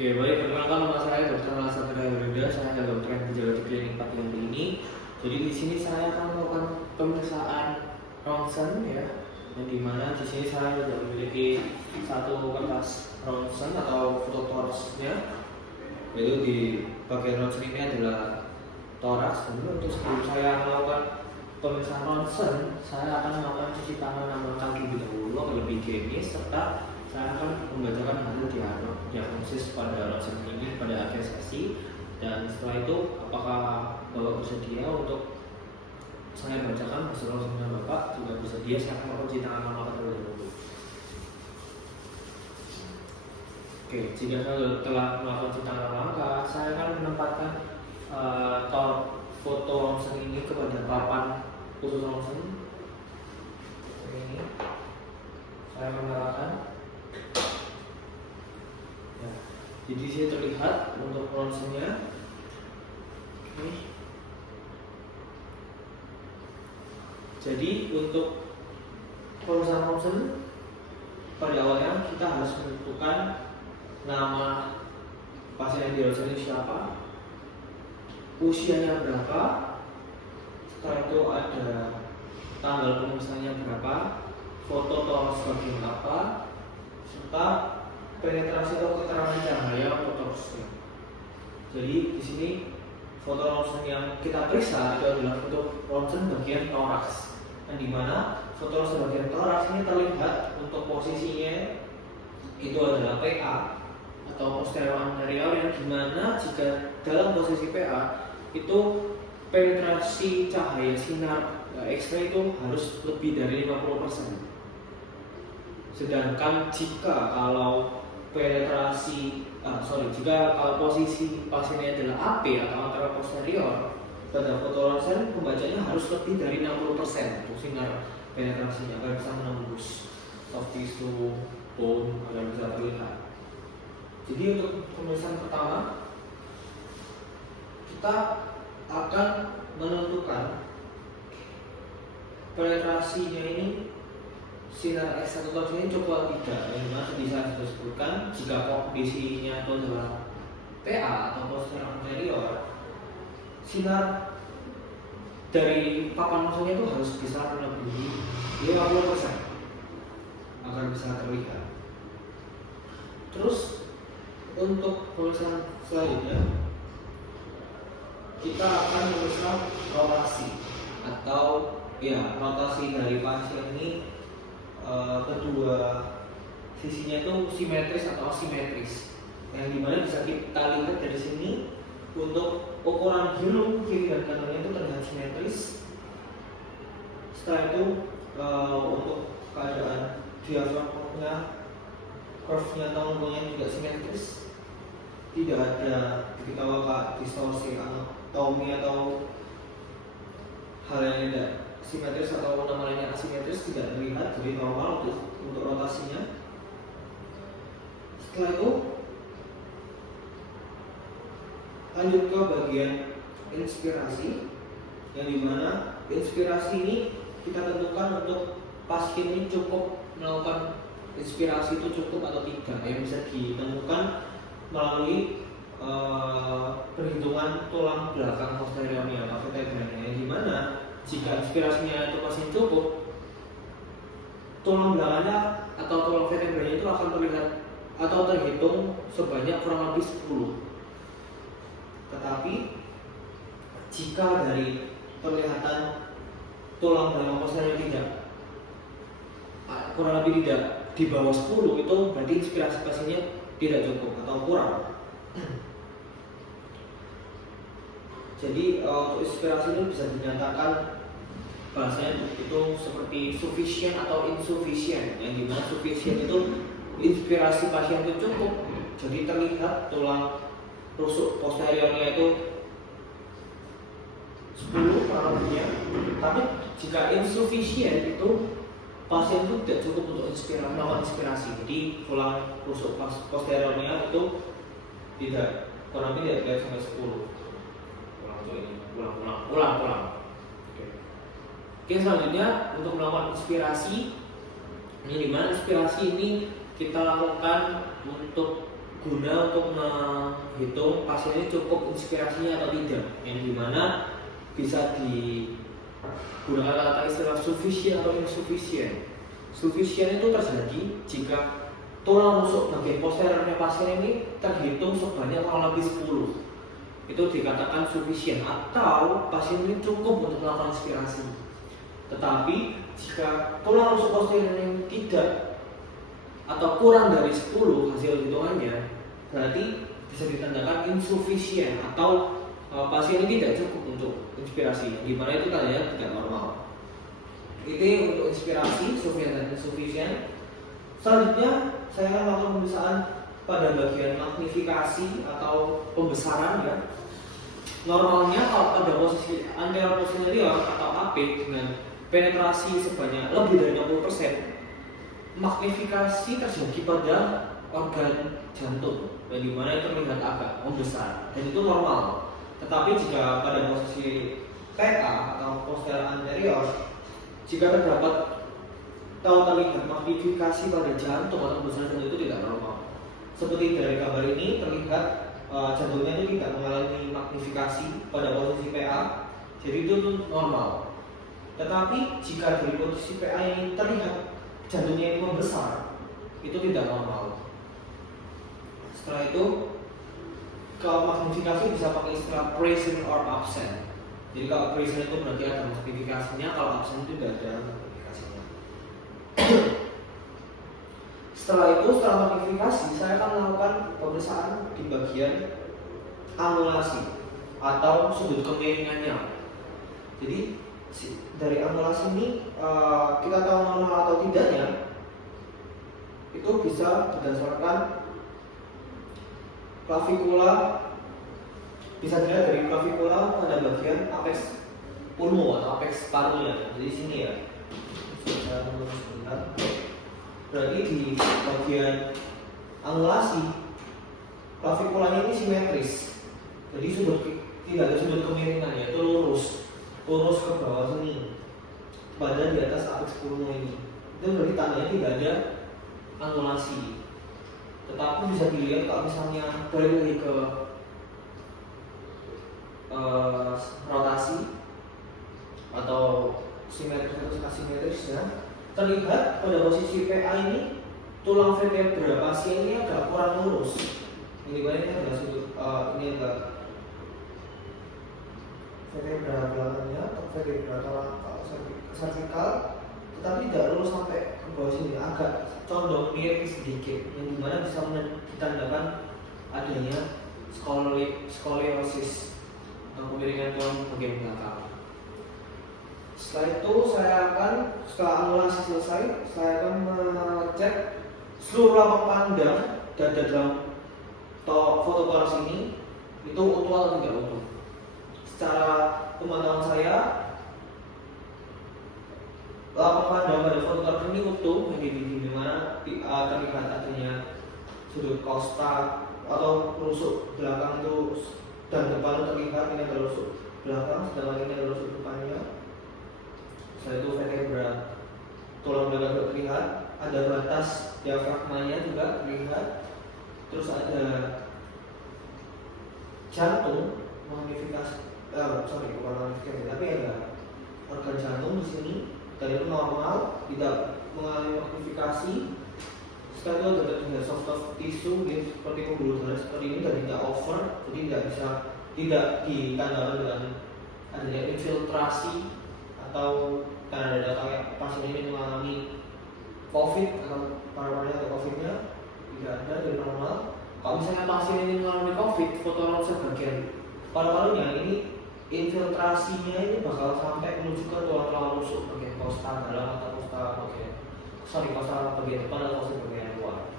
Oke, baik, perkenalkan nama saya Dr. Alasandra Yurida. Saya adalah dokter yang berjaga di klinik Pati Yanti ini. Jadi di sini saya akan melakukan pemeriksaan ronsen ya. Yang dimana di sini saya sudah memiliki satu kertas ronsen atau foto toraksnya. Yaitu di bagian ronsen ini adalah toraks. Kemudian untuk sebelum saya melakukan pemeriksaan ronsen, saya akan melakukan cuci tangan 6 kali dahulu agar lebih higienis, serta saya akan membacakan hasil diagnosis pada ronsen ini pada akhir sesi. Dan setelah itu, apakah Bapak bersedia untuk saya bacakan hasil ronsennya Bapak? Jika bersedia, saya akan melakukan cuci tangan 6 kali terlebih dahulu. Oke, jika saya telah melakukan cuci tangan 6 langkah, saya akan menempatkan foto ronsen ini kepada papan khusus ronsen. Ini saya menyalakan. Ya, jadi di sini terlihat untuk ronsennya. Oke. Jadi untuk pemeriksaan ronsen pada awalnya kita harus menentukan nama pasien yang di ronsen ini siapa, usianya berapa, setelah itu ada tanggal pemesannya berapa, foto toraks bagian apa, serta penetrasi atau keterangan cahaya atau toraksnya. Jadi di sini foto ronsen yang kita periksa itu adalah foto ronsen bagian toraks, yang dimana foto ronsen bagian toraks ini terlihat untuk posisinya itu adalah PA atau posterior anterior, yang dimana jika dalam posisi PA itu penetrasi cahaya sinar X-ray itu harus lebih dari 50%. Sedangkan jika kalau kalau posisi pasiennya adalah AP atau antara posterior, pada foto ronsen pembacanya harus lebih dari 60% untuk sinar penetrasinya agar bisa menembus soft tissue, bone agar bisa terlihat. Jadi untuk pemeriksaan pertama kita akan menentukan penetrasinya ini sinar X atau toraks ini cukup atau tidak, yang dimana bisa disebutkan jika kondisinya itu adalah PA atau posterior anterior, sinar dari papan ronsennya itu harus bisa melebihi 50% agar bisa terlihat. Terus untuk pemeriksaan selanjutnya kita akan memeriksa rotasi atau rotasi dari pasien ini. Kedua sisinya itu simetris atau asimetris, yang dimana bisa kita lihat dari sini untuk ukuran hidung kiri dan kanannya itu terlihat simetris. Setelah itu untuk keadaan diafragmanya, curve-nya atau lambungnya juga simetris, tidak ada diketahui distorsi anatomi atau hal yang tidak simetris atau namanya asimetris tidak terlihat, jadi normal untuk rotasinya. Setelah itu lanjut ke bagian inspirasi, yang dimana inspirasi ini kita tentukan untuk pasien ini cukup melakukan inspirasi itu cukup atau tidak, yang bisa ditemukan melalui perhitungan tulang belakang posteriornya atau vertebranya, yang dimana jika inspirasinya itu masih cukup, tulang belakangnya atau tulang vertebranya itu akan terlihat atau terhitung sebanyak kurang lebih 10. Tetapi jika dari penglihatan tulang belakang posterior kurang lebih tidak di bawah 10, itu berarti inspirasi pasiennya tidak cukup atau kurang. Jadi untuk inspirasi ini bisa dinyatakan bahasanya itu seperti sufficient atau insufficient, yang dimana sufficient itu inspirasi pasien itu cukup, jadi terlihat tulang rusuk posteriornya itu 10 kurang lebihnya. Tapi jika insufficient itu pasien itu tidak cukup untuk melakukan inspirasi, jadi tulang rusuk posteriornya itu tidak kurang lebih tidak sampai 10. Ulang. Oke, selanjutnya untuk melakukan inspirasi, ini dimana inspirasi ini kita lakukan untuk menghitung pasien ini cukup inspirasinya atau tidak, yang dimana bisa digunakan kata istilah sufficient atau insufficient. Sufficient itu terjadi jika tulang rusuk bagian posteriornya pasien ini terhitung sebanyak kurang lebih 10. Itu dikatakan sufficient, atau pasien ini cukup untuk melakukan inspirasi. Tetapi jika tulang rusuk posterior ini tidak atau kurang dari 10 hasil hitungannya, berarti bisa ditandakan insufficient atau pasien ini tidak cukup untuk inspirasi, dimana itu tandanya tidak normal. Itu untuk inspirasi, sufficient dan insufficient. Selanjutnya saya akan melakukan pemeriksaan pada bagian magnifikasi atau pembesaran ya. Normalnya kalau pada posisi anterior posterior atau AP dengan penetrasi sebanyak lebih dari 60%, magnifikasi terjadi pada organ jantung, yang dimana itu terlihat agak membesar dan itu normal. Tetapi jika pada posisi PA atau posterior anterior, jika terdapat atau terlihat magnifikasi pada jantung atau pembesaran jantung, itu tidak normal. Seperti dari gambar ini terlihat jantungnya itu tidak mengalami magnifikasi pada posisi PA, jadi itu normal. Tetapi jika dari posisi PA ini terlihat jantungnya ini membesar, itu tidak normal. Setelah itu, kalau magnifikasi bisa pakai istilah present or absent. Jadi kalau present itu berarti ada magnifikasinya, kalau absent itu tidak ada magnifikasinya. Setelah itu, setelah magnifikasi, saya akan melakukan pemeriksaan di bagian angulasi atau sudut kemiringannya. Jadi dari angulasi ini kita tahu normal atau tidaknya itu bisa berdasarkan klavikula, bisa dilihat dari klavikula pada bagian apex pulmo atau apex parunya. Jadi sini ya. Berarti di bagian angulasi klavikulanya ini simetris. Jadi tidak ada sudut kemiringan, yaitu lurus ke bawah sini, badan di atas apex pulmo ini. Itu berarti tandanya tidak ada angulasi. Tetapi bisa dilihat kalau misalnya balik lagi ke rotasi atau simetris atau asimetrisnya, terlihat pada posisi PA ini tulang vertebra pasien ini agak kurang lurus. Ini banyak ada sudut ini agak vertebra belakangnya atau vertebra cervical, tetapi tidak lurus sampai ke bawah sini, agak condong miring sedikit, yang dimana bisa ditandakan adanya skoliosis atau kemiringan tulang bagian belakang. Setelah itu setelah angulasi selesai, saya akan mengecek seluruh lapang pandang dada dalam foto torax ini itu utuh atau tidak utuh. Secara pemantauan saya, lapang pandang pada foto torax ini utuh, di mana terlihat adanya sudut kosta atau rusuk belakang itu dan depan terlihat ini adalah rusuk belakang, sedangkan ini adalah rusuk depannya. Setelah itu vertebra tulang belakang juga terlihat, ada batas diafragmanya juga terlihat, terus ada jantung magnifikasi, bukan magnifikasi, tapi ada organ jantung di sini, dan itu normal, tidak mengalami magnifikasi. Setelah itu ada soft tissue seperti pembuluh darah seperti ini, dan tidak over, jadi tidak ditandai dengan adanya infiltrasi atau tanda-tanda kayak pasien ini mengalami COVID atau paru-paru atau COVID-nya tidak ada, dan normal. Kalau misalnya pasien ini mengalami COVID, foto ronsen bagian paru-parunya ini infiltrasinya ini bakal sampai menuju ke tulang rusuk bagian kosta dalam atau kosta bagian depan atau kosta bagian luar.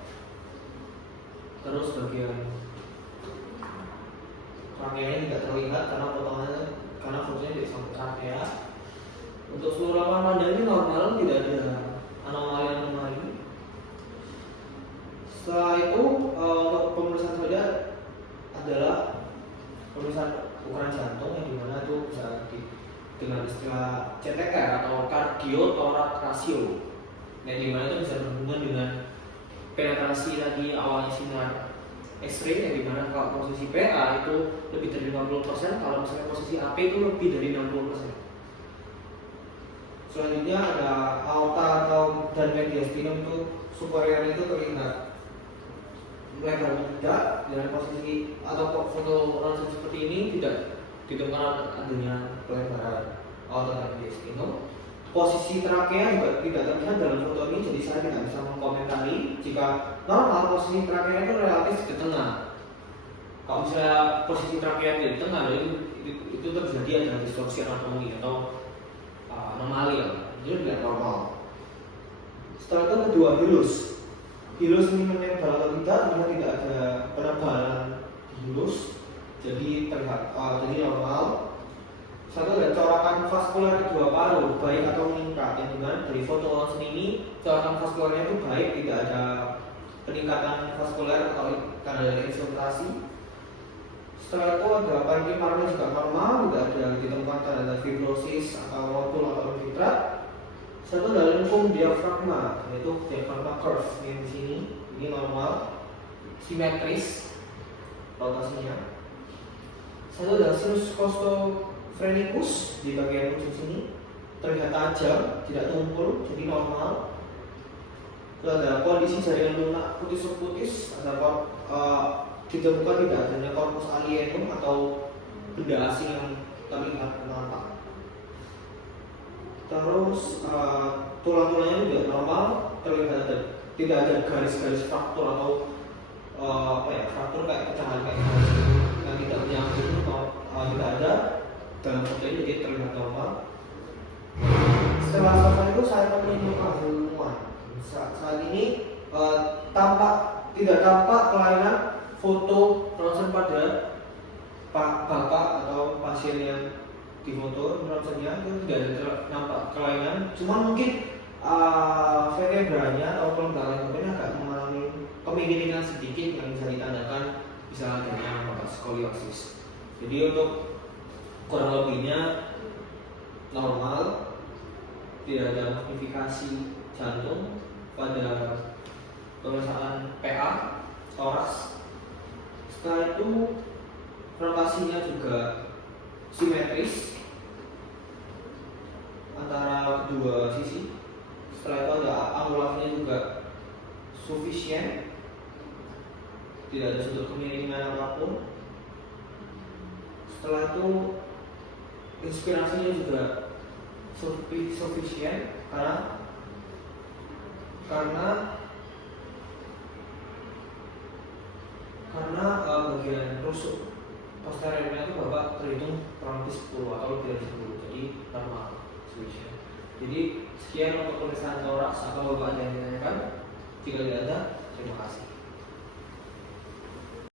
Terus bagian krakeanya tidak terlihat karena fotonya tidak sampai krakea. Untuk seluruh lapang pandang ini normal, tidak ada anomali. Setelah itu untuk pemeriksaan saja adalah pemeriksaan ukuran jantung, yang dimana itu bisa dengan istilah CTR atau cardiothorax ratio, yang dimana itu bisa berhubungan dengan penetrasi tadi awalnya sinar X-ray yang dimana kalau posisi PA itu lebih dari 50%, kalau misalnya posisi AP itu lebih dari 60%. Selanjutnya ada aorta atau dan mediastinum itu superior itu terlihat melebar tidak dengan posisi atau foto ronsen seperti ini tidak ditemukan adanya pelebaran aorta dan mediastinum. Posisi trakea juga tidak terlihat dalam foto ini, jadi saya tidak bisa mengkomentari. Jika normal, posisi trakea itu relatif di tengah. Kalau misalnya posisi trakea di tengah, itu terjadi ada distorsi anatomi atau anomali ya, itu tidak normal. Setelah itu kedua hilus. Hilus ini menebal atau tidak ada penebalan di hilus, jadi terlihat jadi normal. Satu ada corakan vaskular kedua paru baik atau meningkat, yang dimana dari foto ronsen ini corakan vaskularnya itu baik, tidak ada peningkatan vaskular atau karena dari infiltrasi. Setelah itu ada parenchymarnya juga normal, tidak ada ditemukan tanda fibrosis atau nodul atau infiltrat. Satu ada lengkung diafragma, yaitu diafragma curve yang di sini, ini normal, simetris rotasinya. Satu ada sinus costophrenikus di bagian ujung sini, terlihat tajam, tidak tumpul, jadi normal. Lalu ada kondisi jaringan lunak putus-putus, ada ditemukan tidak adanya corpus alienum atau benda asing yang terlihat nampak. Terus tulang-tulangnya juga normal, terlihat tidak ada garis-garis fraktur atau fraktur kayak pecahan kayak yang tidak menyambung atau tidak ada dalam foto ini, jadi terlihat normal. Setelah selesai itu saya menunjukkan hasil ilmuwan. Saat ini tidak tampak kelainan foto ronsen pada bapak atau pasien yang difoto ronsennya, itu tidak ada nampak kelainan, cuma mungkin vertebranya atau kelengkapan badannya agak mengalami kemiringan sedikit yang bisa ditandakan bisa adanya skoliosis. Jadi untuk kurang lebihnya normal, tidak ada magnifikasi jantung pada pemeriksaan PA toraks. Setelah itu rotasinya juga simetris antara kedua sisi. Setelah itu ada angulasinya juga sufisien, tidak ada sudut kemiringan apapun. Setelah itu inspirasinya juga sufisien karena bagian rusuk posteriornya itu bapak terhitung kurang lebih 10 atau lebih dari 10, jadi normal sufficient. Jadi sekian untuk pemeriksaan toraks. Atau bapak ada yang ditanyakan? Jika tidak ada, terima kasih.